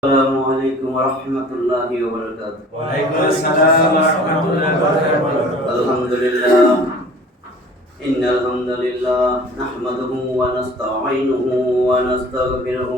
السلام عليكم ورحمة الله وبركاته. وعليكم السلام ورحمة الله وبركاته. الحمد لله إن الحمد لله نحمده ونستعينه ونستغفره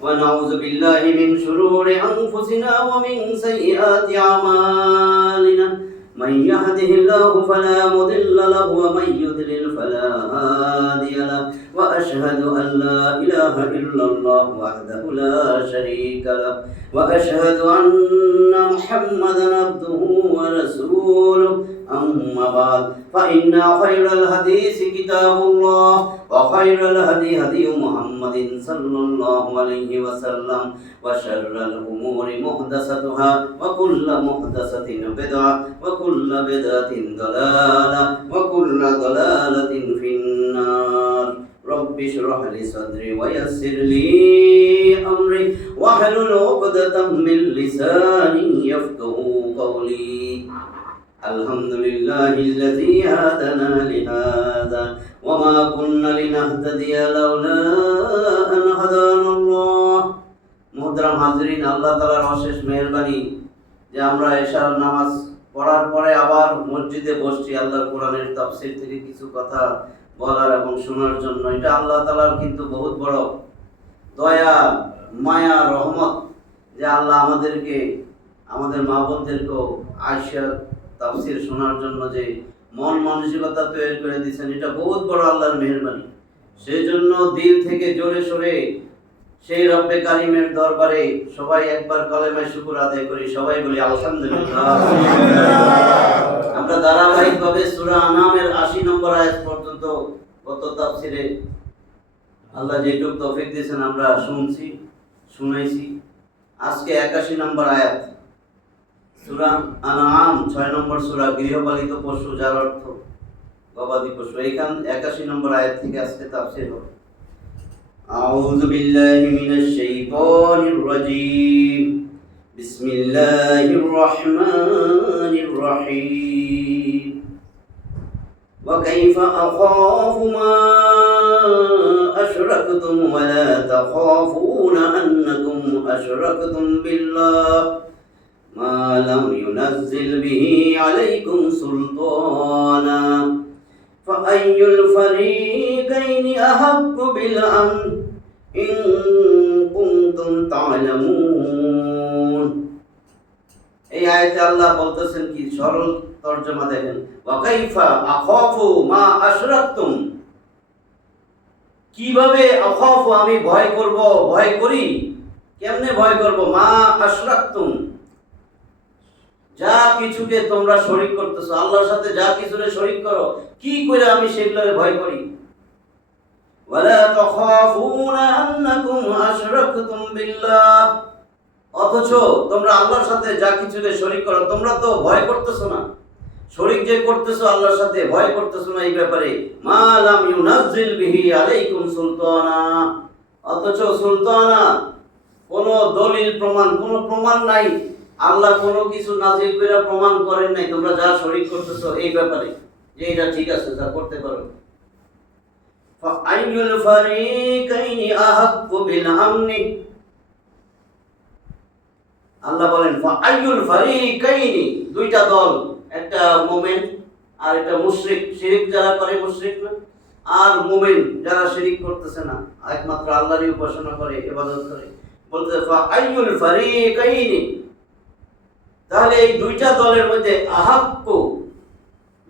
ونعوذ بالله من شرور أنفسنا ومن سيئات أعمالنا من يهده الله فلا مضل له ومن يضلل فلا هادي له وأشهد أن لا إله إلا الله وحده لا شريك له وأشهد أن محمدا عبده ورسوله أما بعد فإن خير الحديث كتاب الله وخير الهدي هدي محمد صلى الله عليه وسلم وشر الأمور محدثاتها وكل محدثة بدعة وكل بدعة ضلالة وكل ضلالة في النار. رب اشرح لي صدري ويسر لي أمري واحلل عقدة من لساني يفقهوا قولي. الحمد لله الذي هدانا لهذا وما كنا لنهتدي لولا أن هدانا الله. মুহতারাম হাজরিন, আল্লাহ তাআলার অশেষ মেহেরবানি যে আমরা এশার নামাজ পড়ার পরে আবার মসজিদে বসছি আল্লাহর কোরআনের তাফসীর থেকে কিছু কথা বলার এবং শোনার জন্য। এটা আল্লাহ তাআলার কিন্তু বহুত বড় দয়া, মায়া, রহমত যে আল্লাহ আমাদেরকে, আমাদের মা বোনদেরকেও আয়েশার তাফসীর শোনার জন্য যে মন মানসিকতা তৈরি করে দিয়েছেন, এটা বহুত বড় আল্লাহর মেহেরবানি। সেই জন্য দিল থেকে জোরে সোরে সেই রব্বে কারিমের দরবারে সবাই একবার কালেমায়ে শুকর আদায় করি, সবাই বলি আলহামদুলিল্লাহ। আমরা ধারাবাহিকভাবে সূরা আনামের ৮০ নম্বর আয়াত পর্যন্ত গত তাফসীরে আল্লাহ যেটুকু তৌফিক দিয়েছেন আমরা শুনছি, শুনাইছি। আজকে ৮১ নম্বর আয়াত সূরা আনআম ৬ নম্বর সূরা, গৃহপালিত পশু যার অর্থ গবাদি পশু। এইখান ৮১ নম্বর আয়াত থেকে আজকে তাফসীর হবে। আউযু বিল্লাহি মিনাশ শাইতানির রাজীম। বিসমিল্লাহির রহমানির রহিম। ওয়া কাইফা আখাফু মা আশরাকতুম ওয়া লা তাখাফুনা আন্নাকুম আশরাকতুম বিল্লাহ মা লাম ইউনাজ্জিল বিহি আলাইকুম সুলতানা ফাআইয়ুল ফারিকাইনি আহাক্কু বিল আমন ইন কুনতুম তা'লামুন। এই আয়াতে আল্লাহ বলতেছেন কি, সরল তরজমা দেখেন, ওয়া কাইফা আখাফু মা আশরাকতুম, কিভাবে আখাফু আমি ভয় করব, ভয় করি, কেমনে ভয় করব, মা আশরাকতুম যা কিছুকে তোমরা শরীক করতেছো, আল্লাহর সাথে যা কিছুরে শরীক করো, কি করে আমি সেগুলোরে ভয় করি। ওয়ালা তাখাফুনা আন্নাকুম আশরাকতুম বিল্লাহ, অথচ তোমরা আল্লাহর সাথে যা কিছুরে শরীক করো তোমরা তো ভয় করতেছো না, শরীক যে করতেছো আল্লাহর সাথে ভয় করতেছো না এই ব্যাপারে। মা লাম ইউনাজ্জিল বিহি আলাইকুম সুলতানা, অথচ সুলতানা কোন দলিল প্রমাণ, কোন প্রমাণ নাই, আল্লাহ কোনো কিছু নাযিল করে প্রমাণ করেন নাই তোমরা যা শরীক করতেছো এই ব্যাপারে যে এটা ঠিক আছে, যা করতে পারো। ফাআইয়ুল ফারিকাইনি আহাক্কু বিল আমনি, আল্লাহ বলেন ফাআইয়ুল ফারিকাইনি, দুইটা দল, একটা মুমিন আর একটা মুশরিক। শিরক যারা করে মুশরিক না, আর মুমিন যারা শিরক করতেছে না, একমাত্র আল্লাহরই উপাসনা করে, ইবাদত করে। বলতে ফাআইয়ুল ফারিকাইনি, তাহলে এই দুইটা দলের মধ্যে আহাক্কু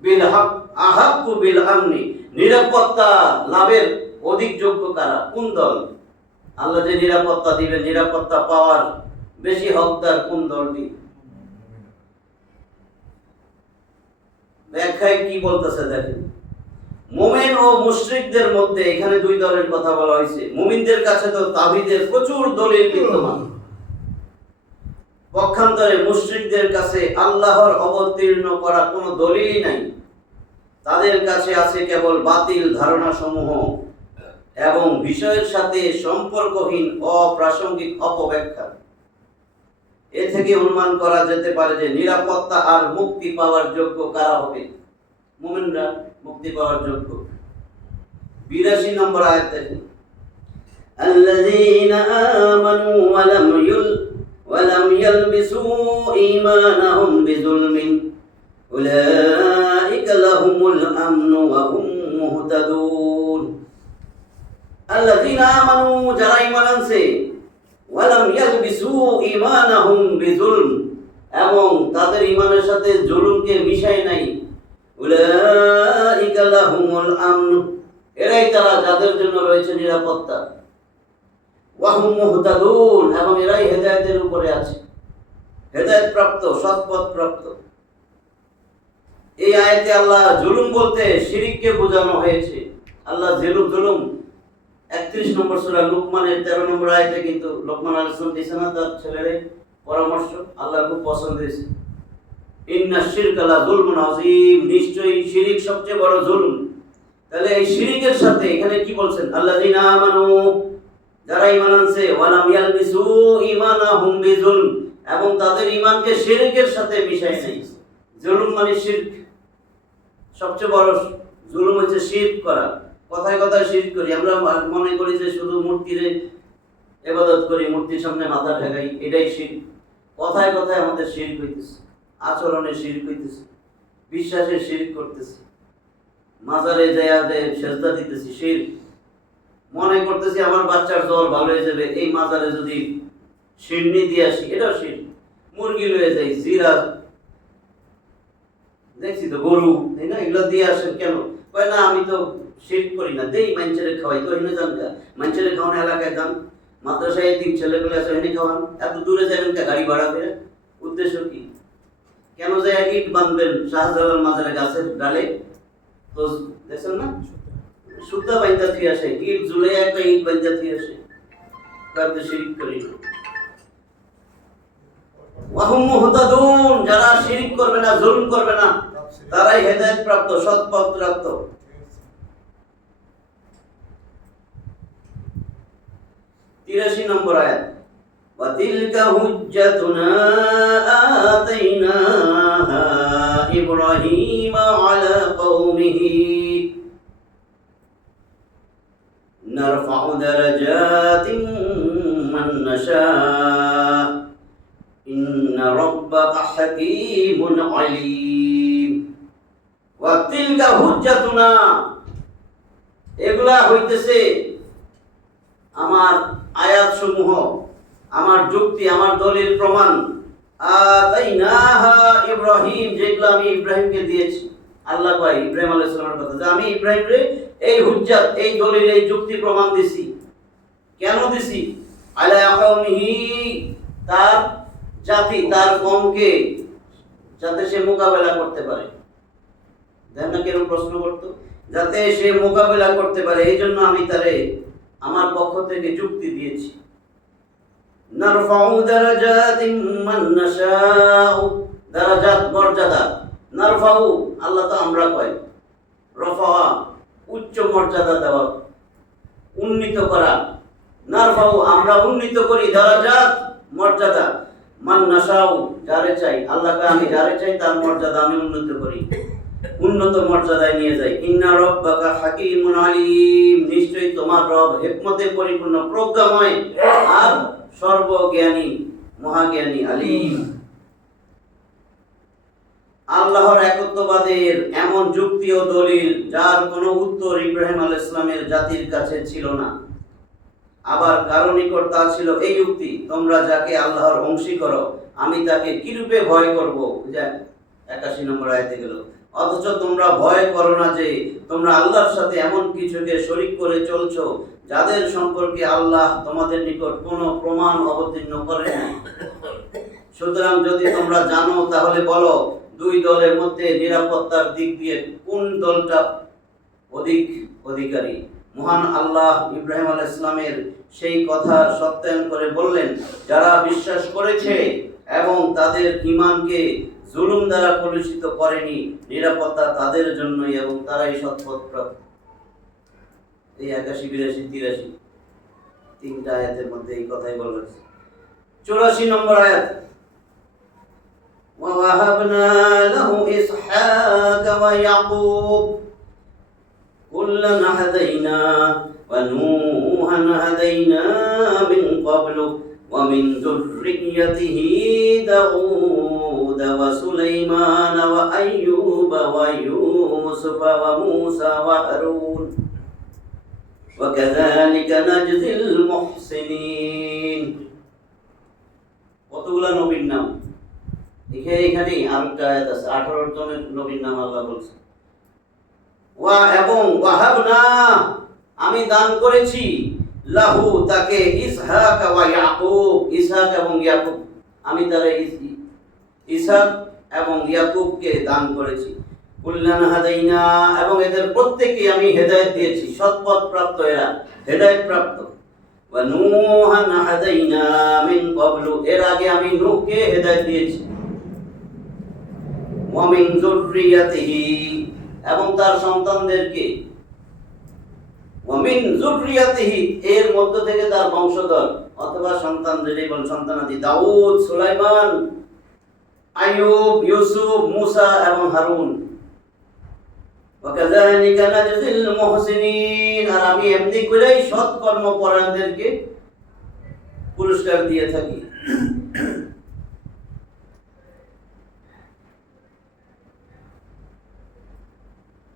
বিল হক, আহাক্কু বিল আমনি, নিরাপত্তা লাভের অধিক যোগ্য কারা, কোন দল? আল্লাহ যে নিরাপত্তা দিবেন, নিরাপত্তা পাওয়ার বেশি হকদার কোন দলটি? ব্যাখ্যায় কি বলতেছে দেখেন, মুমিন ও মুশরিকদের মধ্যে এখানে দুই দলের কথা বলা হয়েছে। মুমিনদের কাছে তো তাওহীদের প্রচুর দলিল বিদ্যমান, পক্ষান্তরে মুশরিকদের কাছে আল্লাহর অবতীর্ণ করা কোনো দলিলই নাই। তাদের কাছে আছে কেবল বাতিল ধারণা সমূহ এবং বিষয়ের সাথে সম্পর্কহীন অপ্রাসঙ্গিক অপব্যাখ্যা। এ থেকে অনুমান করা যেতে পারে যে নিরাপত্তা আর মুক্তি পাওয়ার যোগ্য কারা হবে? মুমিনরা মুক্তি পাওয়ার যোগ্য। ৮২ নম্বর আয়াত দেখুন, الذين آمنوا ولم ولم يلبسوا إيمانهم بظلم أولئك لهم الأمن وهم مهتدون الذين آمنوا যারা ঈমান আনছে ওয়ালাম ইয়ালবিসু ঈমানাহুম বিযুলম এবং তাদের ঈমানের সাথে জুলুমকে মিশায় নাই উলাইকা লাহুমুল আমন এরাই তারা যাদের জন্য রয়েছে নিরাপত্তা ওয়া হুম মুহতাদুন এবং এরাই হেদায়েতের উপরে আছে হেদায়েত প্রাপ্ত সৎপথ প্রাপ্ত এই আয়াতে আল্লাহ জুলুম বলতে শিরককে বোঝানো হয়েছে আল্লাহ জুলুম 31 নম্বর সূরা লুকমানের 13 নম্বর আয়াতে কিন্তু লোকমান আলাইহিস সালাম দিয়েছেন না তার ছেলের পরামর্শ আল্লাহ খুব পছন্দ হয়েছে ইন্না শিরকা লা যুলমুন আযীম নিশ্চয়ই শিরক সবচেয়ে বড় জুলুম তাহলে এই শিরকের সাথে এখানে কি বলছেন আল্লাযিনা আমানু যারা ঈমান আনছে ওয়ালাম ইয়ালবিসু ঈমানাহুম বিযুলম এবং তাদের ঈমানকে শিরকের সাথে মিশায় নাই জুলুম মানে শিরক সবচেয়ে বড় জুলুম হচ্ছে শিরক করা কথায় কথায় শিরক করি আমরা মনে করি যে শুধু মূর্তির ইবাদত করি মূর্তির সামনে মাথা ঠেকাই এটাই শিরক কথায় কথায় আমাদের শিরক হইতেছে আচরণে শিরক হইতেছে বিশ্বাসে শিরক করতেছি মাজারে যায়া সেজদা দিতেছি শিরক মনে করতেছি আমার বাচ্চার জ্বর ভালো হয়ে যাবে এই মাজারে যদি শিরনি দিয়ে আসি এটাও শিরক মুরগি লয়ে যাই জিরা দেখছি তো গরু তাই না এগুলো দিয়ে আসেন কেন কয় না আমি তো শিরক করি না দেই মানুষের খাওয়াই তো এনে যান কা মানুষের খাওয়ানো এলাকায় যান মাদ্রাসায় তিন ছেলেগুলো আছে এনে খাওয়ান এত দূরে যাবেন কা গাড়ি ভাড়া করে উদ্দেশ্য কি কেন যে ইট বাঁধবেন শাহজালাল মাজারে গাছের ডালে তো দেখছেন না সুদ্ধা বাইন্দা থুই আসে ইট ঝুলে একটা ইট বাইন্দা থুই আসে কয় তো শিরক করি না ওয়াহুম মুহতাদুন যারা শিরক করবে না জুলম করবে না তারাই হেদায়েত প্রাপ্ত সৎপথ প্রাপ্ত 83 নম্বর আয়াত ওয়া তিলকা হুজ্জাতুনা আতাইনাহা ইব্রাহিমা আলা কওমিহি নারফাউ দারাজাতিন মান নাশা ইন্না রাব্বাকা হাকীমুন আলীম ওয়া তিলকা হুজ্জাতুনা এগুলা হইতেছে আমার আয়াত সমূহ আমার যুক্তি আমার দলিল প্রমাণ আতাইনাহা ইব্রাহিম যেগুলো আমি ইব্রাহিমকে দিয়েছি আল্লাহ কয় ইব্রাহিম আলাইহিস সালামের কথা যে আমি ইব্রাহিমকে এই হুজ্জাত এই দলিল এই যুক্তি প্রমাণ দিছি কেন দিছি আলা কওমিহি তার জাতি তার কওমকে যাতে সে মোকাবেলা করতে পারে দেখেন না কেন প্রশ্ন করতো যাতে সে মোকাবেলা করতে পারে এই জন্য আমি তারে আমার পক্ষ থেকে যুক্তি দিয়েছি নারফাউ দারাজাতিন মান নাশাউ দারাজাত মর্যাদা নারফাউ আল্লাহ তো আমরা কয় রফা উচ্চ মর্যাদা দেওয়া উন্নীত করা নারফাউ আমরা উন্নীত করি দারাজাত মর্যাদা মান নাশাউ যারে চাই আল্লাহকে আমি যারে চাই তার মর্যাদা আমি উন্নত করি উন্নত মর্যাদায় নিয়ে যাই ইন্না রাব্বাকা হাকীমুন আলীম নিশ্চয়ই তোমার রব হিকমতে পরিপূর্ণ প্রজ্ঞাময় আর সর্বজ্ঞানী মহাজ্ঞানী আলীম আল্লাহর একত্ববাদের এমন যুক্তি ও দলিল যার কোনো উত্তর ইব্রাহিম আলাইহিস সালামের জাতির কাছে ছিল না আবার কারো নিকট তা ছিল এই যুক্তি তোমরা যাকে আল্লাহর অংশী করো আমি তাকে কিরূপে ভয় করব যা 81 নম্বর আয়াতে গেল অথচ তোমরা ভয় করো না যে তোমরা আল্লাহর সাথে এমন কিছুকে শরীক করে চলছো যাদের সম্পর্কে আল্লাহ তোমাদের নিকট কোনো প্রমাণ অবতীর্ণ করেন নাই সুতরাং যদি তোমরা জানো তাহলে বলো দুই দলের মধ্যে নিরাপত্তার দিক দিয়ে কোন দলটা অধিকারী মহান আল্লাহ ইব্রাহিম আলাইহিস সালামের সেই কথা সত্যায়ন করে বললেন যারা বিশ্বাস করেছে এবং তাদের ঈমানকে জুলুম দ্বারা কলুষিত করেনি নিরাপত্তা তাদের জন্যই এবং তারাই সৎপথ প্রাপ্ত এই 81 82 83 তিনটা আয়াতের মধ্যে এই কথাই বলা হয়েছে 84 নম্বর আয়াত ওয়া ওয়াহাবনা লাহু ইসহাক ওয়া ইয়াকুব কুল্লান হাদাইনা ওয়া নূহান হাদাইনা মিন ক্বাবলু ومن ذريته داود وسليمان وأيوب ويوسف وموسى وهارون وكذلك نجزي المحسنين কতগুলা নবীর নাম এখানেই আরেকটা আয়াত আছে 18 জনের নবীর নাম আল্লাহ বলছে এবং ওয়াহাবনা আমি দান করেছি লাহু তাকে ইসহাক ওয়া ইয়াকুব ইসহাক এবং ইয়াকুব আমি তারে ইসহাক এবং ইয়াকুবকে দান করেছি কুল্লান হাদাইনা এবং এদের প্রত্যেককে আমি হেদায়েত দিয়েছি সৎপথ প্রাপ্ত এরা হেদায়েত প্রাপ্ত ওয়া নূহান হাদাইনা মিন ক্বাবলু এর আগে আমি নূহকে হেদায়েত দিয়েছি ওয়া মিন যুররিয়াতিহি এবং তার সন্তানদেরকে ওয়া মিন যুররিয়াতিহি এর মধ্য থেকে তার বংশধর অথবা সন্তানদের এবং সন্তানাদি দাউদ সুলাইমান আইয়ুব ইউসুফ মুসা এবং হারুন ওয়া কাযালিকা নাজজিল মুহসিনিন আর আমি এমনি করেই সৎ কর্মপরায়ণদেরকে পুরস্কার দিয়ে থাকি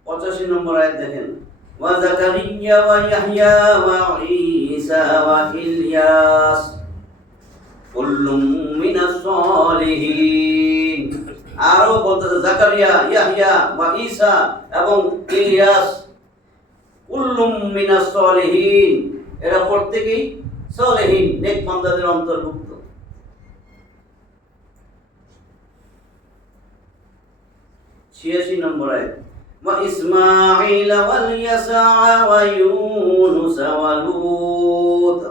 পঁচাশি নম্বর আয়াত দেখেন ওয়া যাকারিয়া ওয়া ইয়াহইয়া ওয়া ঈসা ওয়া ইলিয়াস কুল্লুম মিনাস সালিহিন আরো বলতেছে যাকারিয়া ইয়াহইয়া ওয়া ঈসা এবং ইলিয়াস কুল্লুম মিনাস সালিহিন এরা প্রত্যেকেই সালেহিন নেক বান্দাদের অন্তর্ভুক্ত ছিয়াশি নম্বর আয়াত وإسماعيل واليسع ويونس ولوط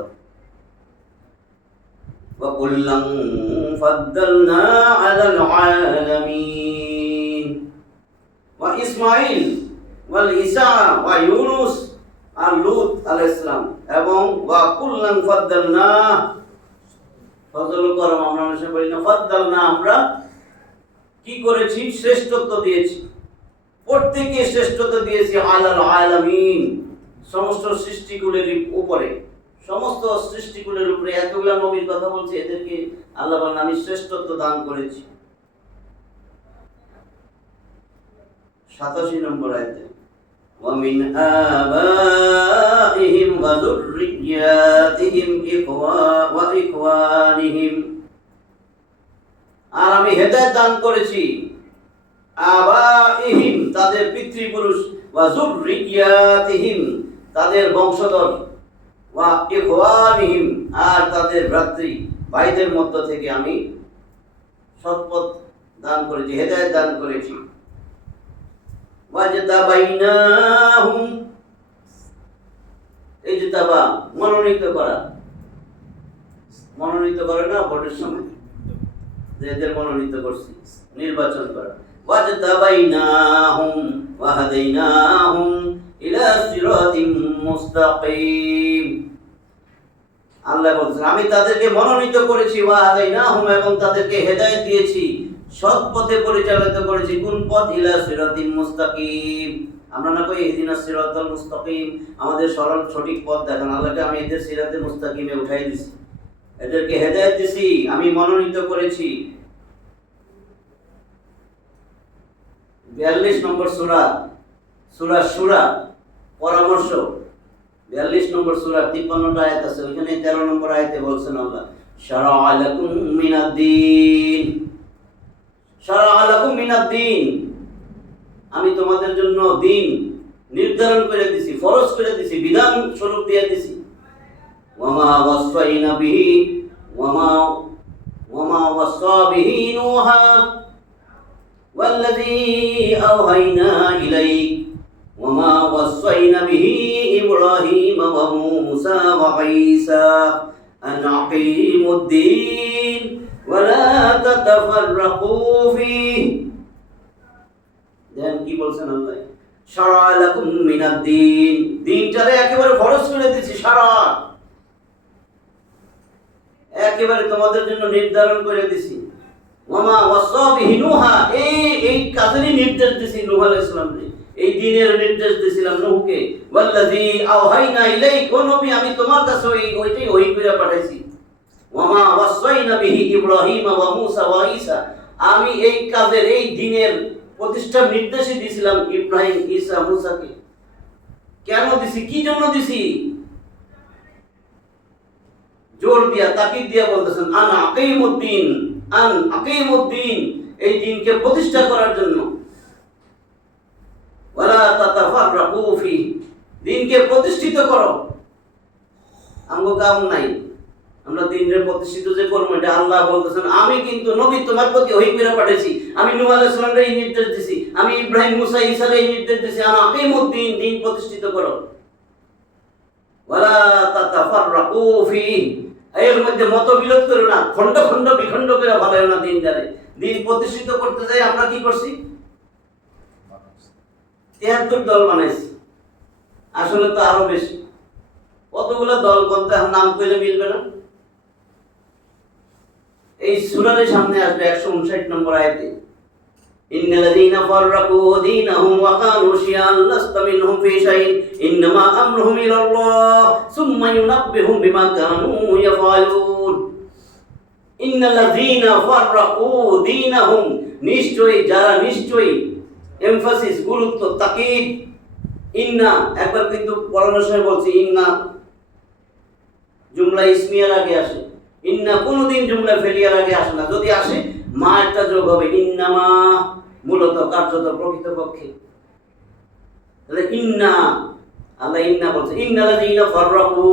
وكلا فضلنا على العالمين وإسماعيل واليسع ويونس আর লূত আলাইহিস সালাম এবং ওয়া কুল্লান ফাদ্দালনা ফজল করম আমরা মনে বলি না ফাদ্দালনা আমরা কি করেছি শ্রেষ্ঠত্ব দিয়েছি প্রত্যেককে শ্রেষ্ঠত্ব দিয়েছি আলাল আলামিন সমস্ত সৃষ্টিকুলের উপরে সমস্ত সৃষ্টিকুলের উপরে এতগুলা নবীর কথা বলছি এদেরকে আল্লাহ বলেন আমি শ্রেষ্ঠত্ব দান করেছি 87 নম্বর আয়াতে ওয়া মিন আবাইহিম ওয়া যুররিয়াতিহিম ওয়া ইখওয়ানিহিম আর আমি হেদায়েত দান করেছি আবাইহিম তাদের পিতৃপুরুষ ওয়া যুররিয়াতিহিম তাদের বংশধর ওয়া ইখওয়ানিহিম আর তাদের ভ্রাতৃ ভাইদের মধ্য থেকে আমি সৎপথ দান করেছি হেদায়েত দান করেছি ওয়াজতাবাইনাহুম ইজতাবা মনোনীত করা না ভোটের সময় এদের মনোনীত করছি নির্বাচন করা ওয়াজতাবাইনাহুম ওয়া হাদাইনাহুম ইলা সিরাতিম মুস্তাকিম আল্লাহ বলেন আমি তাদেরকে মনোনীত করেছি ওয়া হাদাইনাহুম এবং তাদেরকে হেদায়েত দিয়েছি সৎ পথে পরিচালিত করেছি কোন পথ ইলা সিরাতিম মুস্তাকিম আমরা না কই ইহদিনাস সিরাতাল মুস্তাকিম আমাদের সরল সঠিক পথ দেখান আল্লাহকে আমি এদের সিরাতে মুস্তাকিমে উঠাই দিছি এদেরকে হেদায়েত দিছি আমি মনোনীত করেছি 42 নম্বর সূরা সূরা পরামর্শ 42 নম্বর সূরা 53টা আয়াত আছে ওখানে 13 নম্বর আয়াতে বলছেন আল্লাহ শারা'a লাকুম মিনাদ-দ্বীন আমি তোমাদের জন্য দ্বীন নির্ধারণ করে দিছি ফরজ করে দিছি বিধান স্বরূপ দিয়ে দিছি ওয়ামা ওয়াসাইনা বিহি ওয়ামা ওয়াসা বিহি নূহা ওয়াল্লাযী আওহাইনা ইলাইক ওয়ামা ওয়াসাইনা বিহি ইব্রাহিম ওয়া মূসা ওয়া ঈসা আন আকিমুদ-দ্বীন ওয়া লা তাতাফাররাকু ফীহি দেন কি বলছেন আল্লাহ শারা'a লাকুম মিনাদ-দ্বীন দ্বীনটারে একেবারে ফরজ করে দিয়েছি সারা একেবারে তোমাদের জন্য নির্ধারণ করে দিয়েছি ওয়ামা ওয়াসা বিহি নূহা এই কাজেরই নির্দেশ দিয়েছি নূহ আলাইহিস সালামকে এই দ্বীনের নির্দেশ দিয়েছিলাম নূহকে ওয়াল্লাযী আওহাইনা ইলাইক ও নবী আমি তোমার কাছে ওইটাই ওহী করে পাঠাইছি ওয়ামা ওয়াসাইনা বিহি ইব্রাহিম ওয়া মূসা ওয়া ঈসা, আমি এই কাজের এই দ্বীনের প্রতিষ্ঠার নির্দেশই দিয়েছিলাম ইব্রাহিম, ঈসা, মূসাকে। কেন দিছি, কি জন্য দিছি? জোর দিয়া, তাকিদ দিয়া বলতেছেন আন আকিমুদ্দিন, আন আকিমুদ্দিন, এই দ্বীনকে প্রতিষ্ঠা করার জন্য। ওয়ালা তাতাফাররাকু ফি, দ্বীনকে প্রতিষ্ঠিত করো। আমগো কাম নাই, আমরা দ্বীনের প্রতিষ্ঠিত যে করব, এটা আল্লাহ বলতেছেন আমি কিন্তু নবী তোমার প্রতি ওহী করে পাঠাইছি, আমি নূহ আলাইহিস সালামকে এই নির্দেশ দিছি, আমি ইব্রাহিম, মূসা, ঈসাকে এই নির্দেশ দিছি, আন আকিমুদ্দিন, দ্বীন প্রতিষ্ঠিত করো। ওয়ালা তাতাফাররাকু ফি, এর মধ্যে মতবিরোধ করো না, খণ্ড খণ্ড বিখণ্ড করে ভালো না দ্বীনটারে। দ্বীন প্রতিষ্ঠিত করতে যাই আমরা কি করছি? 73 দল বানাইছি, আসলে তো আরো বেশি। কতগুলো দল বলতে নাম কইলে মিলবে না। এই সূরার সামনে আসবে 159 নম্বর আয়াতে, ইন্নাল্লাযীনা ফাররাকু দীনাহুম ওয়া কানু শিয়া'আন লাস্তা মিনহুম ফী শাইইন ইন্নামা আমরুহুম ইলাল্লাহ সুম্মা ইউনাব্বিহুম বিমা কানু ইয়াফআলুন। ইন্নাল্লাযীনা ফাররাকু দীনাহুম, নিশ্চয়ই যারা, নিশ্চয়ই এমফাসিস, গুরুত্ব, তাকিদ, ইন্না, একবার কিন্তু পড়ানোর সময় বলছি ইন্না জুমলা ইসমিয়ার আগে আসে, ইন্না কোনদিন জুমলা ফেলিয়ার আগে আসে না। যদি আসে মা একটা যোগ হবে, ইন্নামা মূলত কার্যত প্রকৃতপক্ষে। তাহলে ইন্না, আল্লাহ ইন্না বলছে, ইন্নাল্লাযীনা ফাররাকু,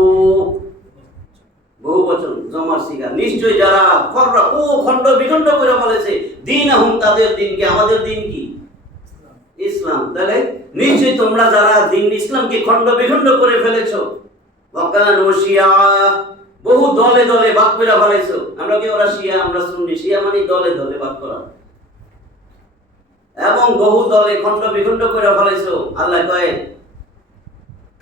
বহুবচন জমার সিগা, নিশ্চয় যারা ফাররাকু, খণ্ড বিখণ্ড করে বলেছে, দীনাহুম, তাদের দিনকে, আমাদের দিন কি? ইসলাম। তাহলে নিশ্চয় তোমরা যারা দিন ইসলামকে খণ্ড বিখণ্ড করে ফেলেছো, ওয়াকানু শিয়া, বহু দলে দলে ভাগ করে ফেলেছো। আমরা কি ওরা শিয়া, আমরা সুন্নি। শিয়া মানে দলে দলে ভাগ করা, এবং বহু দলে খণ্ড বিখণ্ড করে ফেলেছো। আল্লাহ কয়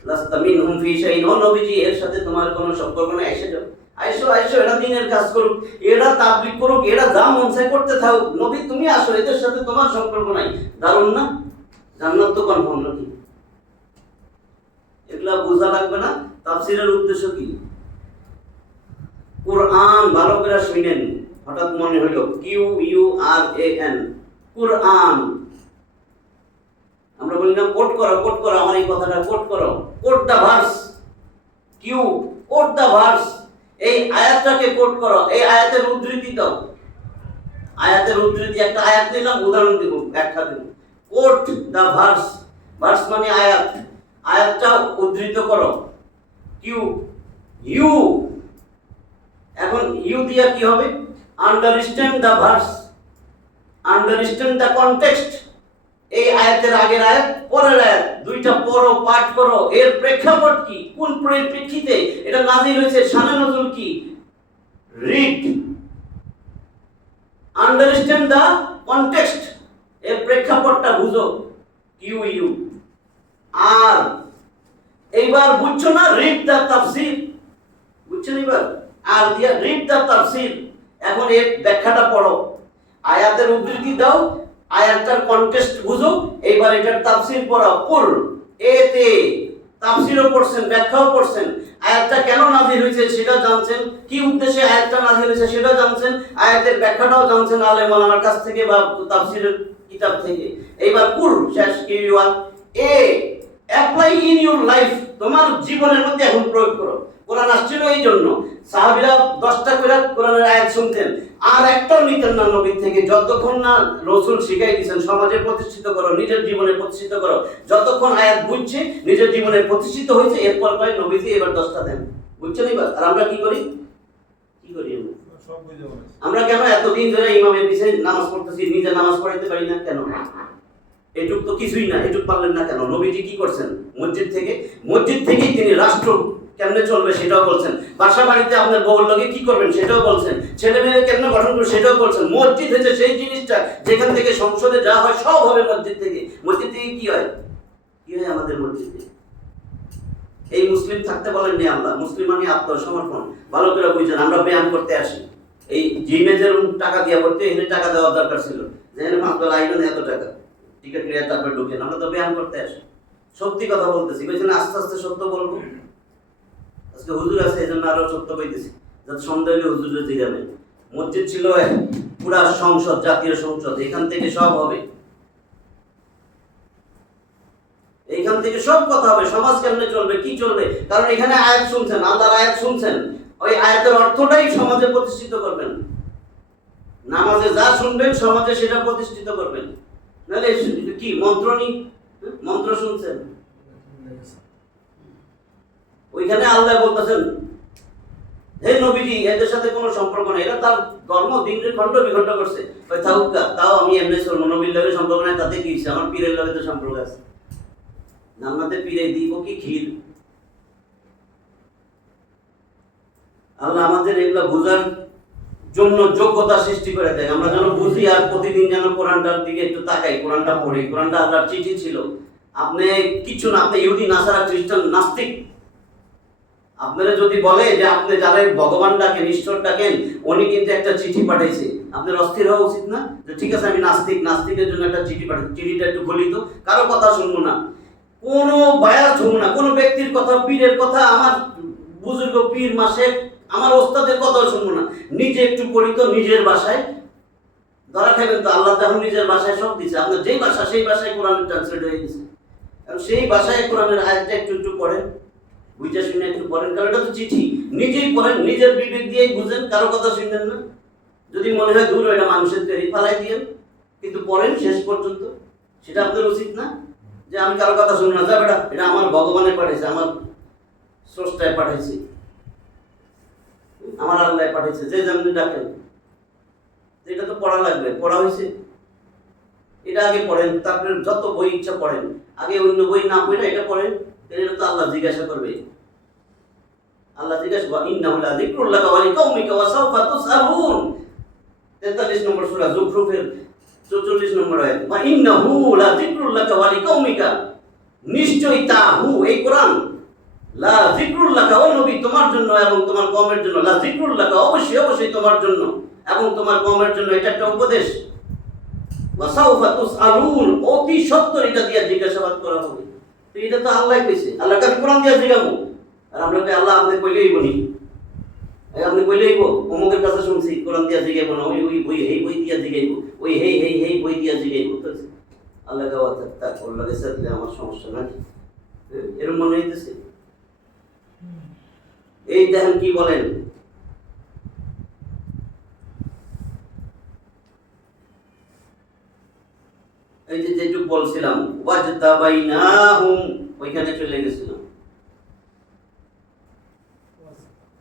লাস্তা মিনহুম ফী শাইইন, ও নবীজি এর সাথে তোমার কোনো সম্পর্ক নেই, এসে যাও, আইসো আইসো, এরা দ্বীনের কাজ করুক, এরা তাবলীগ করুক, এরা যা মন চায় করতে থাকুক, নবী তুমি আসো, এদের সাথে তোমার সম্পর্ক নাই। দারুণ না? জান্নাত তো কনফার্ম নাকি? এগুলা বোঝা লাগবে না। তাফসীরের উদ্দেশ্য কি? কুরআন ভালো করে শুনেন, হঠাৎ মনে হলো QURAN, কুরআন। আমরা বলি না কোট করো, কোট করো, আমার এই কথাটা কোট করো, কোট দা ভার্স, কোট দা ভার্স, এই আয়াতটাকে কোট করো, এই আয়াতের উদ্ধৃতি দাও। আয়াতের উদ্ধৃতি, একটা আয়াত নিলাম, উদাহরণ দিব, ব্যাখ্যা দিব। কোট দা ভার্স, ভার্স মানে আয়াত, আয়াতটা উদ্ধৃত করো। ইউ, এখন ইউ দিয়া কি হবে? আন্ডারস্ট্যান্ড দা ভার্স, আন্ডারস্ট্যান্ড দা কনটেক্সট। এই আয়াতের আগের আয়াত, পরের আয়াত, দুইটা পড়ো, পাঠ করো, এর প্রেক্ষাপট কি, কোন পরিপ্রেক্ষিতে এটা নাযিল হয়েছে, শানে নজুল কি। রিড, আন্ডারস্ট্যান্ড দা কনটেক্সট, এর প্রেক্ষাপটটা বুঝো। ইউ। আর এইবার বুঝছো না, রিড দা তাফসীর, বুঝছেন এবার? আর দিয়া রিড দা তাফসীর, এখন এর ব্যাখ্যাটা পড়ো, আয়াতের উদ্ধৃতি দাও, আয়াতটার কনটেক্সট বুঝো, এইবার এটার তাফসীর পড়াও। কুল, এতে তাফসীরও পড়ছেন, ব্যাখ্যাও পড়ছেন, আয়াতটা কেন নাযিল হয়েছে সেটা জানছেন, কি উদ্দেশ্যে আয়াতটা নাযিল হয়েছে সেটা জানছেন, আয়াতের ব্যাখ্যাটাও জানছেন আলেম ওলামার কাছ থেকে বা তাফসীরের কিতাব থেকে। এইবার কুল শেষ, কিওয়াল এ অ্যাপ্লাই ইন ইউর লাইফ, তোমার জীবনের মধ্যে এখন প্রয়োগ করো। কোরআন আসছিল এই জন্য, সাহাবীরা 10টা করে কোরআনের আয়াত শুনতেন, আর একটাও নিতেন না নবীর থেকে, যতক্ষণ না রাসূল শিখাই দিয়েছেন সমাজে প্রতিষ্ঠিত করো, নিজের জীবনে প্রতিষ্ঠিত করো। যতক্ষণ আয়াত বুঝছে, নিজের জীবনে প্রতিষ্ঠিত হয়েছে, এরপর কয় নবীজি এবার 10টা দেন। বুঝছেন এবার? আর আমরা কি করি? আমরা কেন এতদিন ধরে ইমামের পিছনে নামাজ পড়তেছি, নিজে নামাজ পড়াইতে পারি না কেন? এটুক তো কিছুই না, এটুক পারলেন না কেন? নবীজি কি করছেন? মসজিদ থেকেই তিনি রাষ্ট্র কেমনে চলবে সেটাও বলছেন, বাসা বাড়িতে আপনার বউর লগে কি করবেন সেটাও বলছেন, ছেলে মেয়ে কেমনে গঠন করবেন সেটাও বলছেন। মসজিদ হচ্ছে সেই জিনিসটা যেখান থেকে সংসদে যা হয় সব হবে মসজিদ থেকে। মসজিদ থেকে কি হয়? আমাদের মসজিদে এই মুসলিম থাকতে বলেননি আল্লাহ। মুসলিম মানে আত্মসমর্পণ। ভালো করে বুঝছেন, আমরা ব্যায়াম করতে আসি, এই জিমে যেরকম টাকা দিয়া পড়তে, এখানে টাকা দেওয়ার দরকার ছিল, যেখানে ফাঁকা লাগবে না এত টাকা, টিকিট নিয়ে তারপর ঢুকেন। আমরা তো ব্যায়াম করতে আসি, সত্যি কথা বলতেছি, বলছেন আস্তে আস্তে সত্য বলবো। আজকে হুজুর আছে এই জন্য আরো সত্য বলতেছি। যাতে সন্দেহ হলে হুজুরে জিগাবেন। মসজিদ ছিল পুরা সংসদ, জাতীয় সংসদ, এখান থেকে সব হবে, এইখান থেকে সব কথা হবে। সমাজ কেমনে চলবে, কি চলবে, কারণ এখানে আয়াত শুনছেন, আল্লাহর আয়াত শুনছেন, ওই আয়াতের অর্থটাই সমাজে প্রতিষ্ঠিত করবেন। নামাজে যা শুনবেন সমাজে সেটা প্রতিষ্ঠিত করবেন, নাহলে কি মন্ত্র নি, মন্ত্র শুনছেন। ওইখানে আল্লাহ বলতেছেন, হে নবীজি এদের সাথে কোনো সম্পর্ক নেই, এরা তার ধর্ম দিনের খণ্ড বিখণ্ড করছে, তাও আমি এমনি চলবো, নবীর লগে সম্পর্ক নাই, তাতে কি হচ্ছে, আমার পীরের লগে তো সম্পর্ক আছে। জান্নাতে পীরে দিব কি ক্ষীর। আল্লাহ আমাদের এগুলা বোঝার জন্য যোগ্যতা সৃষ্টি করে দেয়, আমরা যেন বুঝি আর প্রতিদিন যেন কোরআনটার দিকে একটু তাকাই, কোরআনটা পড়ি। কোরআনটা আল্লাহর চিঠি ছিল। আপনি কিছু না, আপনি ইহুদি, নাসারা, খ্রিস্টান, নাস্তিক, আপনারা যদি বলে যে আপনি যারা ভগবান ডাকেন, ঈশ্বর ডাকেন, উনি কিন্তু একটা চিঠি পাঠাইছে, আপনার অস্থির হওয়া উচিত না? যে ঠিক আছে আমি নাস্তিক, নাস্তিকের জন্য একটা চিঠি পাঠাই, চিঠিটা একটু খুলি তো, কারো কথা শুনবো না, কোনো বায়াস শুনবো না, কোনো ব্যক্তির কথা, পীরের কথা, আমার বুজুর্গ পীর মাসে আমার ওস্তাদের কথাও শুনবো না, নিজে একটু পড়ি তো নিজের ভাষায়। ধরা খাবেন তো, আল্লাহ যখন নিজের ভাষায় সব দিচ্ছে, আপনার যেই ভাষা সেই ভাষায় কোরআনের ট্রান্সলেট হয়ে গেছে, কারণ সেই ভাষায় কোরআনের আয়াতটা একটু একটু পড়েন, বুঝে শুনে একটু পড়েন, কারণ এটা তো চিঠি, নিজেই পড়েন, নিজের বিবেক দিয়েই বুঝেন, কারো কথা শুনবেন না। যদি মনে হয় দূর এটা মানুষের তৈরি, ফালাই দিয়েন, কিন্তু পড়েন শেষ পর্যন্ত। সেটা আপনার উচিত না যে আমি কারো কথা শুনবো না, যা বেটা এটা আমার ভগবানে পাঠিয়েছে, আমার স্রষ্টায় পাঠিয়েছে, আমার আল্লাহ পাঠিয়েছে, যে যেমনি ডাকেন। এটা তো পড়া লাগবে, পড়া হয়েছে, এটা আগে পড়েন, তারপরে যত বই ইচ্ছা পড়েন, আগে অন্য বই না পড়ে এটা পড়েন, এটা তো আল্লাহ জিজ্ঞাসা করবে। আল্লাহ জিজ্ঞাসা করবে, ইন্নাহু লাযিকরুল লাকা ওয়া লিকাওমিকা ওয়া সাওফা তুসআলুন। 43 নম্বর সূরা যুখরুফের 44 নম্বর আয়াত, ওয়া ইন্নাহু লাযিকরুল লাকা ওয়া লিকাওমিকা, নিশ্চয়ই তাহু এই কোরআন, লাযিকরুল লাকা ও নবী তোমার জন্য এবং তোমার কওমের জন্য, লাযিকরুল লাকা অবশ্যই অবশ্যই তোমার জন্য এবং তোমার কওমের জন্য, এটা একটা উপদেশ। ওয়া সাওফা তুসআলুন, অতি সত্বর এটা দিয়ে জিজ্ঞাসাবাদ করা হবে। তো এটা তো আল্লাহ কইছে, আল্লাহ কাছে কোরআন দিয়ে জিজ্ঞাবো, আর আমরা তো আল্লাহ আপনি কইলেই বলি, আপনি কইলেই বো অমুকের কাছে শুনছি কোরআন দিয়ে জিজ্ঞাবো না, ওই ওই বই এই বই দিয়ে জিজ্ঞাবো, ওই হেই হেই হেই বই দিয়ে জিজ্ঞাবো। তো আল্লাহ গাওয়া তা আল্লাহ কাছে দিলে আমার সমস্যা নাকি? এরকম মনে হইতেছে। এই দেখেন কি বলেন, এই যে যেটুকু বলছিলাম ওয়াজতাবাইনাহুম, ওইখানে চলে গেছিলাম।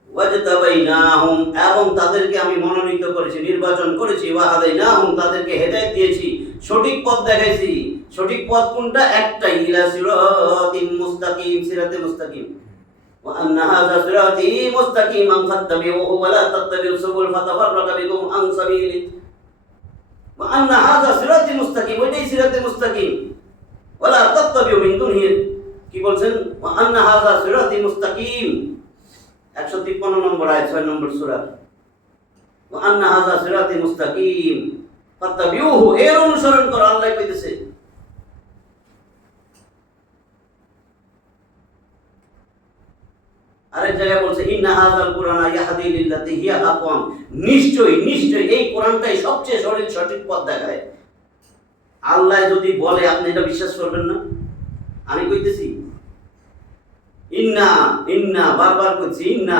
ওয়াজতাবাইনাহুম, এবং তাদেরকে আমি মনোনীত করেছি, নির্বাচন করেছি, ওয়াহাদাইনাহুম, তাদেরকে হেদায়েত দিয়েছি, সঠিক পথ দেখাইছি। সঠিক পথ কোনটা? একটাই, ইলা সিরাতিন মুস্তাকিম, সিরাতে মুস্তাকিম। ওয়া আন্না হাযা সিরাতি মুস্তাকিমান ফাত্তাবিউহু ওয়া লা তাত্তাবিউস সুবুল ফাতাফাররাকা বিকুম আন সাবিলি। ওয়া আন্না হাযা সিরাতি মুস্তাকিম, ওইটাই সিরাতে মুস্তাকিম। ওয়া লা তাত্তাবিউ মিন দুনিহি, কি বলছেন? ওয়া আন্না হাযা সিরাতি মুস্তাকিম, 153 নম্বর আয়াত, 6 নম্বর সূরা। ওয়া আন্না হাযা সিরাতি মুস্তাকিম ফাত্তাবিউহু, এর অনুসরণ করো, আল্লাহ কইতেছে। আরেক জায়গায় বলছে ইন্না হাযাল কুরআনা ইয়াহদি লিল্লাতি হিয়া আকওয়াম, নিশ্চয়ই নিশ্চয়ই এই কোরআনটাই সবচেয়ে সঠিক পথ দেখায়। আল্লাহ যদি বলে আপনি এটা বিশ্বাস করবেন না? আমি কইতেছি ইন্না ইন্না, বারবার কইছি ইন্না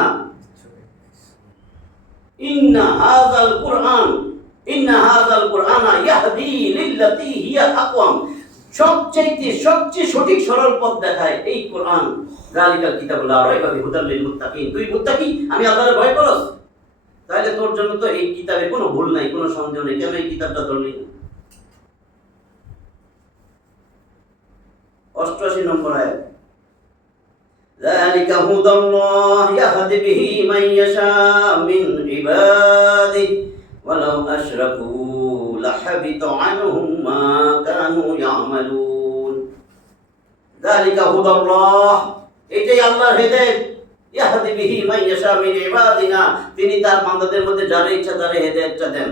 ইন্না হাযাল কুরআন, ইন্না হাযাল কুরআনা ইয়াহদি লিল্লাতি হিয়া আকওয়াম, সবচেয়ে সঠিক সরল পথ দেখায় এই কোরআন। যালিকাল কিতাবুল লা রাইবা ফিহি হুদাল লিল মুত্তাকিন, তুই মুত্তাকি, আমি আল্লাহর ভয় করস, তাহলে তোর জন্য তো এই কিতাবে কোনো ভুল নাই, কোনো সন্দেহ নেই, কেন এই কিতাবটা ধরলি না? 88 নম্বর আয়াত, যালিকা হুদাল্লাহ ইয়াহদি বিহি মান ইয়াশা মিন ইবাদিহি ওয়ালাউ আশরাকু লাহাবিতা আনহুম মা কানু ইয়ামালুন। যালিকা হুদাল্লাহ, এটাই আল্লাহর হেদায়েত, ইয়াহদি বিহি মান ইয়াশা মিন ইবাদিনা, তিনি তার বান্দাদের মধ্যে যারে ইচ্ছা তারে হেদায়েতটা দেন।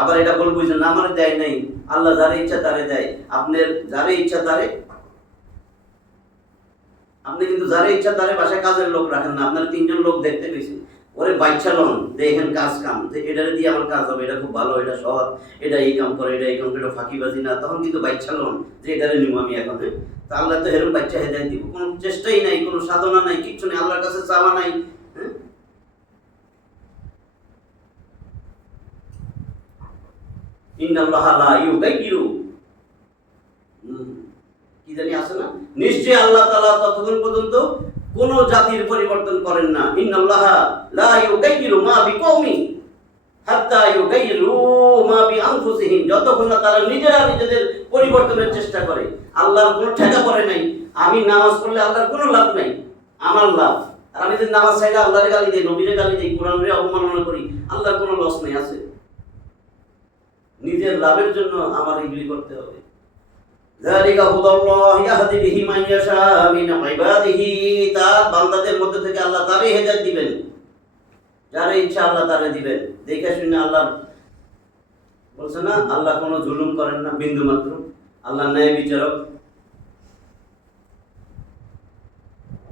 আবার এটা বলবো যে না আমার দেয় নাই, আল্লাহ যারে ইচ্ছা তারে দেয়। আপনার যারে ইচ্ছা তারে, আপনি কিন্তু যারে ইচ্ছা তারে বাসায় কাজের লোক রাখেন না, আপনার 3 জন লোক দেখতে পেয়েছেন, ওরে বাচ্চা লন দেখেন কাজ কাম এটা দিয়ে আমার কাজ হবে, এটা খুব ভালো, এটা সহজ, এটা এই কাম করে, এটা এই কাম করে, এটা ফাঁকিবাজি না, তখন কিন্তু বাচ্চা লন যে এটারে নিব আমি এখন। তা আল্লাহ তো এরকম বাচ্চা হেদায়েত দিব, কোনো চেষ্টাই নাই, কোনো সাধনা নাই, কিচ্ছু নেই, আল্লাহর কাছে চাওয়া নাই। হ্যাঁ, ইন্নাল্লাহা লা ইউগাইয়িরু, কি জানি আছে না, নিশ্চয়ই আল্লাহ তাআলা ততক্ষণ পর্যন্ত কোন জাতির পরিবর্তন করেন না। ইন্নাল্লাহা লা ইউগাইয়িরু মা বিকওমি হাত্তা ইউগাইয়িরু মা বিআনফুসিহিম, যতক্ষণ না তারা নিজেরা নিজেদের পরিবর্তনের চেষ্টা করে। আল্লাহর কোনো ঠেকা পড়ে নাই, আমি নামাজ পড়লে আল্লাহর কোনো লাভ নাই, আমার লাভ। আর আমি যদি নামাজ ছাইলে আল্লাহরে গালি দেই, নবীরে গালি দেই, কোরআনরে অবমাননা করি, আল্লাহর কোনো লস নেই আছে? নিজের লাভের জন্য আমার এগুলি করতে হবে। যালিকা হুদাল্লাহ ইয়াহদি বিহি মান ইয়াশা মিন ইবাদিহি, তার বান্দাদের মধ্যে থেকে আল্লাহ তারই হেদায়েত দিবেন, যারে ইচ্ছা আল্লাহ তারে দিবেন। দেখে শুনে আল্লাহ বলছে না, আল্লাহ কোনো জুলুম করেন না বিন্দু মাত্র, আল্লাহ ন্যায় বিচারক।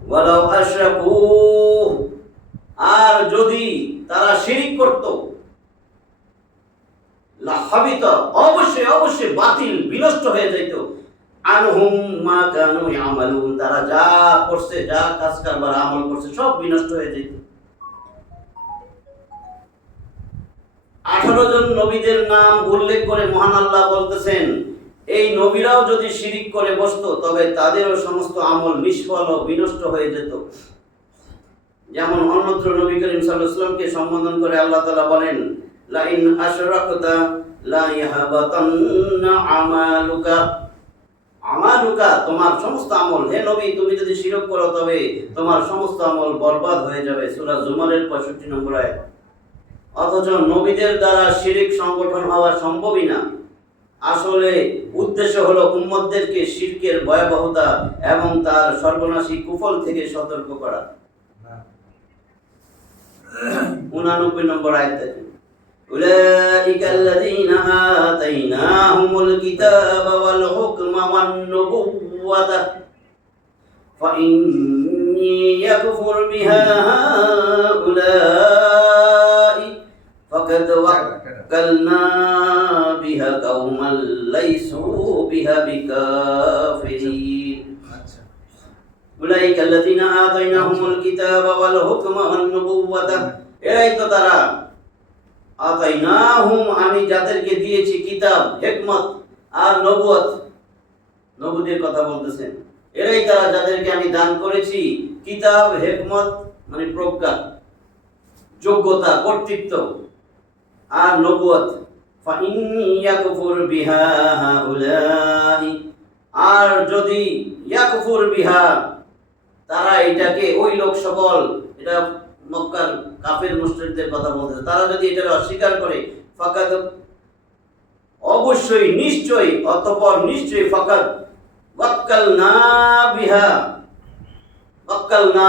ওয়ালাউ আশরাকু, আর যদি তারা শিরিক করত, লাহাবিত, অবশ্যই অবশ্যই বাতিল, বিনষ্ট হয়ে যাইত, আনহুম মা কানু ইয়ামালুন, তারা যা করছে, যা কাজ কারবার আমল করছে সব বিনষ্ট হয়ে যাইত। 18 জন নবীদের নাম উল্লেখ করে মহান আল্লাহ বলতেছেন, এই নবীরাও যদি শিরিক করে বসতো তবে তাদেরও সমস্ত আমল নিষ্ফল ও বিনষ্ট হয়ে যেত। যেমন অন্যত্র নবী করিম সাল্লাল্লাহু আলাইহি ওয়াসাল্লামকে সম্বোধন করে আল্লাহ তাআলা বলেন, লা ইন আশরাকতা লা ইয়াহবাতান্না আমালুকা, আমালুকা তোমার সমস্ত আমল, হে নবী তুমি যদি শিরক করো তবে তোমার সমস্ত আমল বরবাদ হয়ে যাবে। সূরা জুমারের 65 নম্বর আয়াত। অথচ নবীদের দ্বারা শিরিক সংগঠন হওয়া সম্ভবই না। আসলে উদ্দেশ্য হলো উম্মতদেরকে শিরকের ভয়াবহতা এবং তার সর্বনাশী কুফল থেকে সতর্ক করা। 89 নম্বর আয়াত দেখেন, উলাইকাল্লাযীনা আতাইনাহুমুল কিতাবা ওয়াল হুকমা ওয়ান নুবুওয়াতা ফাইন ইয়াকফুর বিহা হাউলাই ফাকাদ ওয়াক্কালনা বিহা কওমান লাইসু বিহা বিকাফিরিন। উলাইকাল্লাযীনা আতাইনাহুমুল কিতাবা ওয়াল হুকমা ওয়ান নুবুওয়াতা, এরাই তো তারা, আতাইনাহুম আমি যাদেরকে দিয়েছি কিতাব, হিকমত আর নবুয়ত, নবুদের কথা বলতেছেন, এরাই তারা যাদেরকে আমি দান করেছি কিতাব, হিকমত মানে প্রজ্ঞা, যোগ্যতা, কর্তৃত্ব, আর নবুয়ত। ফাইন ইয়াকফুর বিহা হাউলাই, আর যদি ইয়াকফুর বিহা তারা এটাকে, ওই লোক সকল, এটা মক্কার কাফের মুশরিকদের কথা বলতেছে, তারা যদি এটা অস্বীকার করে, ফাকাদ অবশ্যই নিশ্চয়ই, অতঃপর নিশ্চয়ই, ফাকাদ ওয়াক্কালনা বিহা, ওয়াক্কালনা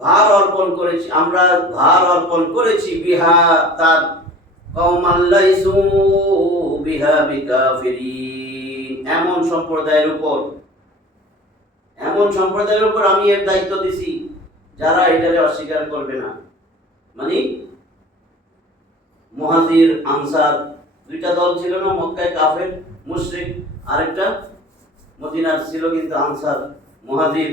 ভার অর্পণ করেছি, আমরা ভার অর্পণ করেছি, বিহা তার, কওমান লাইসু বিহা বিকাফিরিন এমন সম্প্রদায়ের উপর, এমন সম্প্রদায়ের উপর আমি এর দায়িত্ব দিছি যারা এটারে অস্বীকার করবে না। মানে মুহাজির আনসার, দুইটা দল ছিল না মক্কায়, কাফের মুশরিক, আরেকটা মদিনার ছিল কিন্তু আনসার মুহাজির।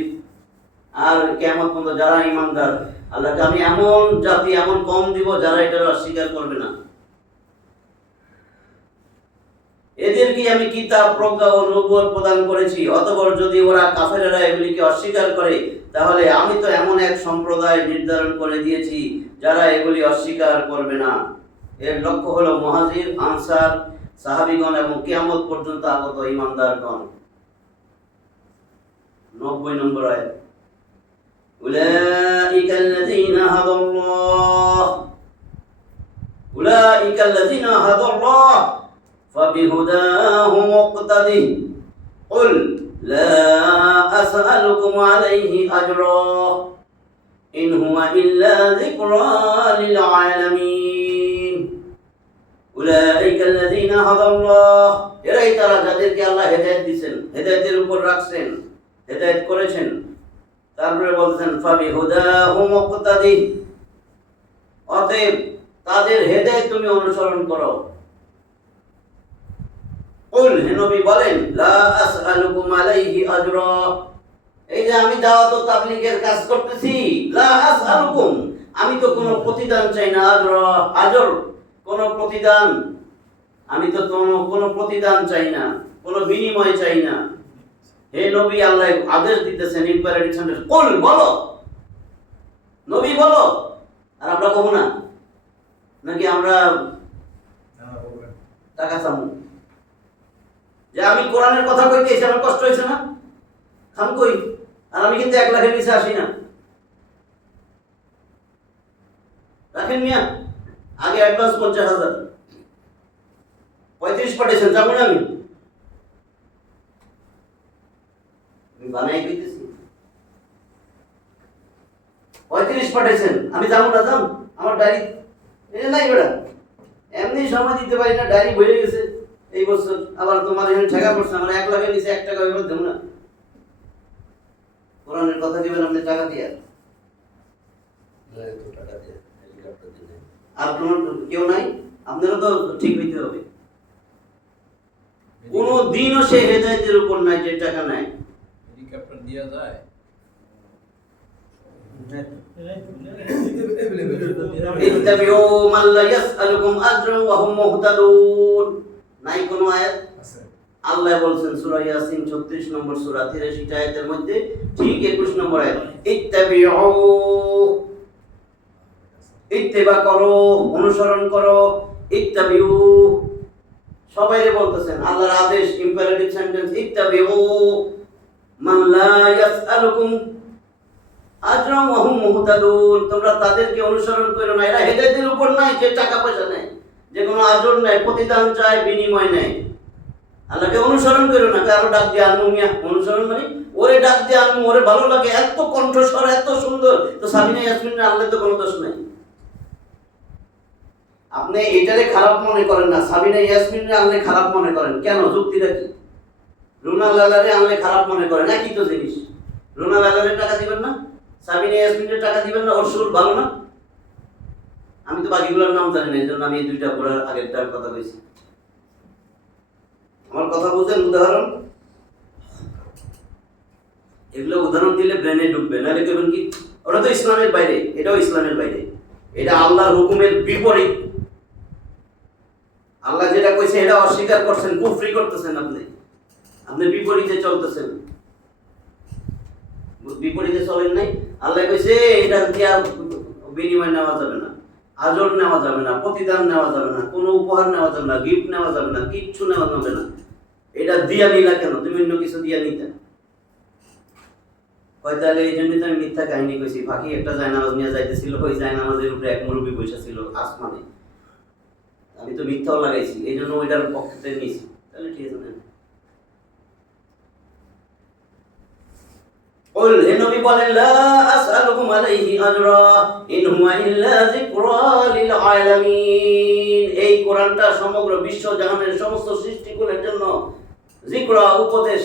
আর কিয়ামত পর্যন্ত যারা ঈমানদার, আল্লাহকে আমি এমন জাতি, এমন কম দিব যারা এটারে অস্বীকার করবে না। এদেরকে আমি কিতাব, প্রজ্ঞা ও নবুয়ত প্রদান করেছি, অতঃপর যদি ওরা কাফেরেরা এগুলিকে অস্বীকার করে তাহলে আমি তো এমন এক সম্প্রদায় নির্ধারণ করে দিয়েছি যারা এগুলি অস্বীকার করবে না। এর লক্ষ্য হলো মুহাজির, আনসার, সাহাবীগণ এবং কিয়ামত পর্যন্ত আগত ঈমানদারগণ। 90 নম্বর আয়াত, উলাইকাল্লাযীনা হাদাল্লাহ, উলাইকাল্লাযীনা হাদাল্লাহ فبهداه مقتده قل لا أسألكم عليه أجرا إن هو إلا ذكرى للعالمين أولئك الذين هدى الله, এরাই তারা যাদেরকে আল্লাহ হেদায়েত দিবেন, হেদায়েতের উপর রাখছেন, হেদায়েত করেছেন। তারপরে বলছেন ফাবিহুদাহু মুক্তাদি, অতএব তাদের হেদায়েত তুমি অনুসরণ করো। কুল, হে নবী বলেন, লা আসআলুকুম আলাইহি আজরা, এই যে আমি দাওয়াত ও তাবলীগের কাজ করতেছি, লা আসআলুকুম, আমি তো কোনো প্রতিদান চাই না, আজরা, আজর, কোনো প্রতিদান, আমি তো কোনো প্রতিদান চাই না, কোনো বিনিময় চাই না। হে নবী, আল্লাহ আদেশ দিতেছেন, ইম্পারেটিভ সেন্টেন্স, কুল, বলো, নবী বলো। আর আমরা কব না, নাকি আমরা টাকা চামু যে আমি কোরআনের কথা কইতে এসে আমার কষ্ট হয়েছে না, খাম কই, আর আমি কিন্তু 1 লাখের নিচে আসি না। রাখেন মিয়া, আগে অ্যাডভান্স 50,000, 35 পাঠিয়েছেন, যাবো না আমি বানাই দিতেছি, 35 পাঠিয়েছেন, আমি যাবো না, যাম, আমার ডায়েরি নাই বেটা, এমনি সময় দিতে পারি না, ডায়েরি ভরে গেছে এই বছর, আবার তোমার এখানে ঠেকা পড়ছে, আমার 1 লাখের নিচে 1 টাকা এবার দেবো না। কোরআনের কথা দিবেন আপনি টাকা দিয়ে, আর তোমার কেউ নাই, আপনারও তো ঠিক হইতে হবে। কোন দিনও সে হেদায়েতের উপর নাই যে টাকা নাই। হেলিকপ্টার দেওয়া যায়, ইত্তাবিউ মান লা ইয়াসআলুকুম আজরান ওয়া হুম মুহতাদুন, নাই কোন আয়াত আছে? আল্লাহ বলছেন সূরা ইয়াসিন 36 নম্বর সূরা 83 টা আয়াতের মধ্যে ঠিক 21 নম্বর আয়াত, ইত্তাবিউ, ইত্তিবা করো, অনুসরণ করো, ইত্তাবিউ, সবাইরে বলতেছেন, আল্লাহর আদেশ, ইম্পারেটিভ সেন্টেন্স, ইত্তাবিউ মান লা ইয়াসআলুকুম আজরান ওয়া হুম মুহতাদুন, তোমরা তাদেরকে অনুসরণ করো না, এরা হেদায়েতের উপর নাই, যে টাকা পয়সা নেয়, যে কোনো আজর নেয়, প্রতিদান চায়, বিনিময় নেয়। আল্লাহকে অনুসরণ করো না, কারো ডাক দিয়ে আনমু মিয়া, অনুসরণ মানে ওরে ডাক দিয়ে আনমু, ওরে ভালো লাগে, এত কণ্ঠস্বর এত সুন্দর, তো সাবিনা ইয়াসমিনের আনলে তো কোনো দোষ নাই। আপনি এটারে খারাপ মনে করেন না, সাবিনা ইয়াসমিনের আনলে খারাপ মনে করেন কেন? যুক্তিটা কি? রুনা লালারে আনলে খারাপ মনে করেন, একই তো জিনিস। রুনা লালারে টাকা দিবেন না, সাবিনা ইয়াসমিনের টাকা দিবেন না, ওর সুর ভালো না? আমি তো বাকিগুলোর নাম জানি না, এই জন্য আমি এই দুইটা পুরার আগেরটার কথা কইছি। আমার কথা বুঝেন? উদাহরণ, এগুলো উদাহরণ দিলে ব্রেনে ঢুকবে, নাহলে কেমন কি ওটা তো ইসলামের বাইরে, এটাও ইসলামের বাইরে, এটা আল্লাহর হুকুমের বিপরীত। আল্লাহ যেটা কইছে এটা অস্বীকার করছেন, কুফরি করতেছেন, আপনি বিপরীতে চলতেছেন। বিপরীতে চলেন নাই। আল্লাহ কইছে এটা দিয়া বিনিময় নেওয়া যাবে না, আজর নেওয়া যাবে না, প্রতিদান নেওয়া যাবে না, কোনো উপহার নেওয়া যাবে না, গিফট নেওয়া যাবে না, কিচ্ছু নেওয়া যাবে না। এটা দিয়া নিলা কেন? তুমি অন্য কিছু দিয়া নিতে হয়, তাহলে এই জন্যই তো আমি মিথ্যা কাহিনী কইছি। ফাঁকি একটা জায়নামাজ নিয়ে যাইতেছিল, ওই জায়নামাজের উপরে এক মুরব্বী বসে ছিল আসমানে, আমি তো মিথ্যাও লাগাইছি, এই জন্য ওইটার পক্ষে নিয়েছি। তাহলে ঠিক আছে না? কুল, হে নবী বলেন, লা আসআলুকুম আলাইহি আজরা ইন হুয়া ইল্লা যিকরা লিল আলামিন, এই কোরআনটা সমগ্র বিশ্ব জাহানের সমস্ত সৃষ্টিকুলের জন্য যিকরা, উপদেশ।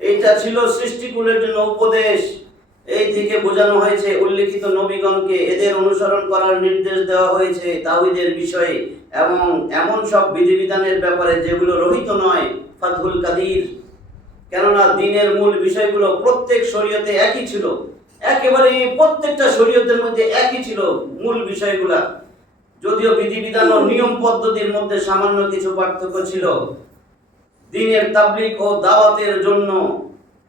এটা ছিল সৃষ্টিকুলের জন্য উপদেশ। এই থেকে বোঝানো হয়েছে উল্লেখিত নবীগণকে এদের অনুসরণ করার নির্দেশ দেওয়া হয়েছে তাওহীদের বিষয়ে এবং এমন সব বিধিবিধানের ব্যাপারে যেগুলো রহিত নয়, ফাতহুল কাদির। কেননা দিনের মূল বিষয়গুলো প্রত্যেক শরীয়তে একই ছিল, একেবারে প্রত্যেকটা শরীয়তের মধ্যে একই ছিল মূল বিষয়গুলা, যদিও বিধিবিধান ও নিয়ম পদ্ধতির মধ্যে সামান্য কিছু পার্থক্য ছিল। দ্বীনের তাবলীগ ও দাওয়াতের জন্য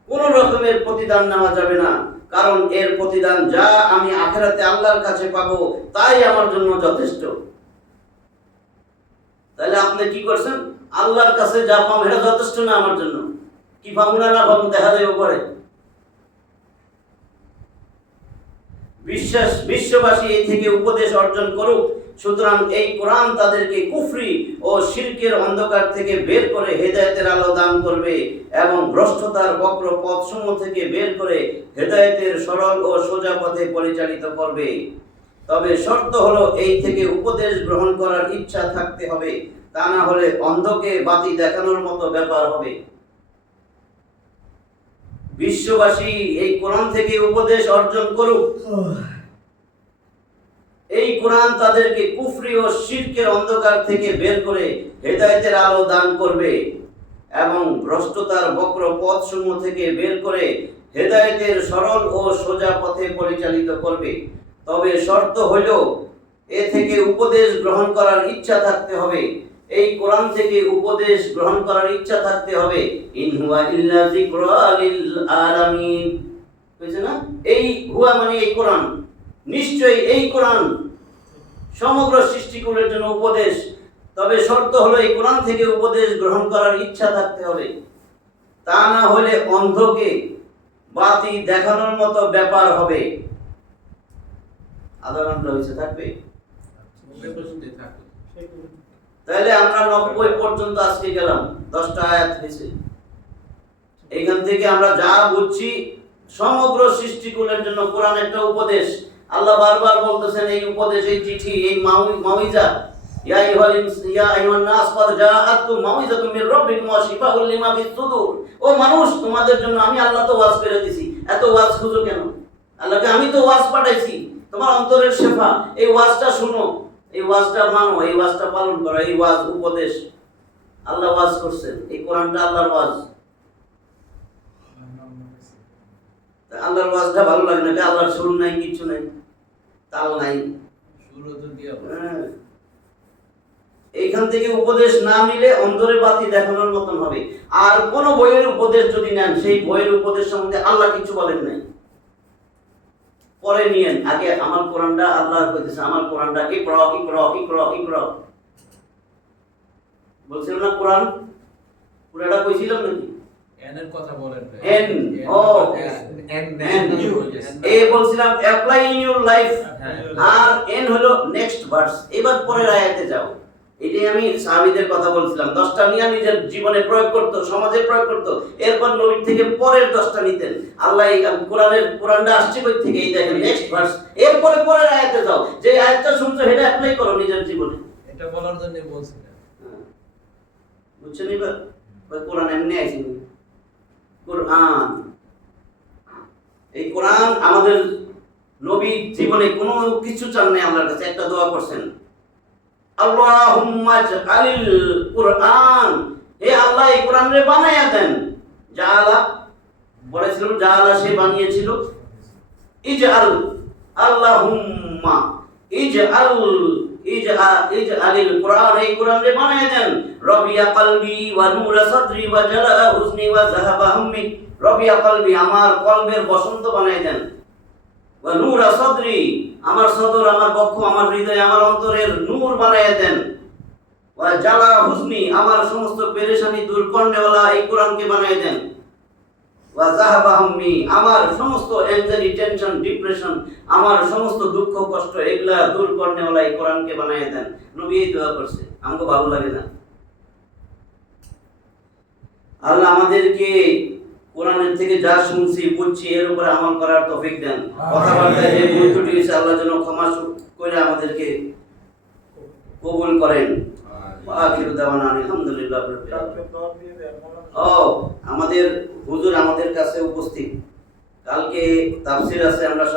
কোনো রকমের প্রতিদান নেওয়া যাবে না, কারণ এর প্রতিদান যা আমি আখিরাতে আল্লাহর কাছে পাবো তাই আমার জন্য যথেষ্ট। তাহলে আপনি কি করছেন? আল্লাহর কাছে যা পাম এটা যথেষ্ট না আমার জন্য? কি পাবো না না পাবো দেখা যাবে পরে। বিশ্ববাসী এই থেকে উপদেশ অর্জন করুক, সুতরাং এই কোরআন তাদেরকে কুফরি ও শিরকের অন্ধকার থেকে বের করে হেদায়েতের আলো দান করবে এবং ভ্রষ্টতার বক্র পথসমূহ থেকে বের করে হেদায়েতের সরল ও সোজা পথে পরিচালিত করবে। তবে শর্ত হলো এই থেকে উপদেশ গ্রহণ করার ইচ্ছা থাকতে হবে, তা না হলে অন্ধকে বাতি দেখানোর মতো ব্যাপার হবে। বিশ্ববাসী এই কোরআন থেকে উপদেশ অর্জন করুক, এই কোরআন তাদেরকে কুফরি ও শিরকের অন্ধকার থেকে বের করে হেদায়েতের আলো দান করবে এবং ভ্রষ্টতার বক্র পথসমূহ থেকে বের করে হেদায়েতের সরল ও সোজা পথে পরিচালিত করবে। তবে শর্ত হইল এ থেকে উপদেশ গ্রহণ করার ইচ্ছা থাকতে হবে। এই কোরআন থেকে উপদেশ গ্রহণ করার ইচ্ছা থাকতে হবে। ইন হুয়া ইল্লা যিকরা লিল আলামিন, বুঝছে না? এই হুয়া মানে এই কোরআন, নিশ্চয়ই এই কোরআন সমগ্র সৃষ্টিকুলের জন্য উপদেশ। তবে শর্ত হলো এই কোরআন থেকে উপদেশ গ্রহণ করার ইচ্ছা থাকতে হবে। তা না হলে অন্ধকে বাতি দেখানোর মতো ব্যাপার হবে। আধা ঘন্টা হয়েছে, থাকবে? তাহলে আমরা 90 পর্যন্ত আজকে গেলাম, 10টা আয়াত হয়েছে। এইখান থেকে আমরা যা বুঝছি সমগ্র সৃষ্টিকুলের জন্য কোরআন একটা উপদেশ। আল্লাহ বারবার বলতেছেন এই উপদেশ, এই চিঠি, এই মাউইজা, ইয়া আইয়ুহান নাস ক্বাদ জাআতকুম মাউইজাতুম মির রাব্বিকুম ওয়া শিফাউল লিমা ফিস সুদূর। ও মানুষ, তোমাদের জন্য আমি আল্লাহ তো ওয়াজ করে দিছি, এত ওয়াজ খুঁজো কেন? আল্লাহকে আমি তো ওয়াজ পাঠাইছি, তোমার অন্তরের শেফা। এই ওয়াজটা শুনো, এই ওয়াজটা মানো, এই ওয়াজটা পালন করো। এই ওয়াজ উপদেশ, আল্লাহ ওয়াজ করছেন, এই কোরআনটা আল্লাহর ওয়াজ। আল্লাহর ওয়াজটা ভালো লাগে না? আল্লাহর সুর নাই, কিছু নাই, তাল নাই। এইখান থেকে উপদেশ না নিলে অন্ধরে বাতি দেখানোর মতন হবে। আর কোন বইয়ের উপদেশ যদি নেন, সেই বইয়ের উপদেশ সম্বন্ধে আল্লাহ কিছু বলেন নাই, পরে নিয়েন। আগে আমার কোরআনটা আল্লাহ কইতেছে, আমার কোরআনটা ইকরা ইকরা ইকরা ইকরা বলছিল না? কোরআন পুরাটা কইছিলাম নাকি? এন এর কথা বলেন। এন ও এন এ বলছিলাম অ্যাপ্লাই ইন ইওর লাইফ, আর এন হলো নেক্সট ভার্স। এবার পরের আয়াতে যাও। এটাই আমি সাহাবীদের কথা বলছিলাম, 10টা নিয়ে নিজের জীবনে প্রয়োগ করতো, সমাজে প্রয়োগ করতো, এরপর নবীর থেকে পরের 10টা নিতেন। আল্লাহ এই কোরআনটা আসছে কই থেকে? এই দেখেন নেক্সট ভার্স, এরপরে পরের আয়াতে যাও। যে আয়াতটা শুনছো সেটা অ্যাপ্লাই করো নিজের জীবনে। এটা বলার জন্য বলছিলাম, বুঝছেন? এবার কোরআন এমনি আইছেনি, কোরআন, এই কোরআন আমাদের নবী জীবনে কোনো কিছু চান নাই, আল্লাহর কাছে একটা দোয়া করছেন, আল্লাহুম্মা জাআলিল কুরআন, হে আল্লাহ এই কোরআনরে বানায়া দেন। জাআলা বলেছিলাম, জাআলা সে বানিয়েছিল। ইজআল, আল্লাহুম্মা ইজআলিল কুরআন, এই কোরআনরে বানায়া দেন। রবিয়া কলবি ওয়া নূরা সাদরি ওয়া জালা হুজনি ওয়া যাহাবা হাম্মি, রবিয়া কলবি, আমার কলবের বসন্ত বানায়া দেন। ওয়া নূরা সাদরি, আমার সদর, আমার বক্ষ, আমার হৃদয়, আমার অন্তরের নূর বানায়া দেন। ওয়া জালা হুজনি, আমার সমস্ত পেরেশানি দূর করনেওয়ালা এই কোরআনকে বানায়া দেন। ওয়া যাহাবা হাম্মি, আমার সমস্ত এনজাইটি, টেনশন, ডিপ্রেশন, আমার সমস্ত দুঃখ কষ্ট এগুলা দূর করনেওয়ালা এই কোরআনকে বানায়া দেন। নবী এই দোয়া করছে, আমাকে ভালো লাগে না? আল্লাহ আমাদেরকে কোরআনের থেকে যা শুনছি বুঝছি এর উপরে আমল করার তৌফিক দেন। কথাবার্তায় যে ভুল ত্রুটি হয়েছে আল্লাহ যেন ক্ষমা করে আমাদেরকে কবুল করেন। আখিরু দাওয়ানা আলহামদুলিল্লাহ। আমাদের হুজুর আমাদের কাছে উপস্থিত, কালকে তাফসীর আছে, আমরা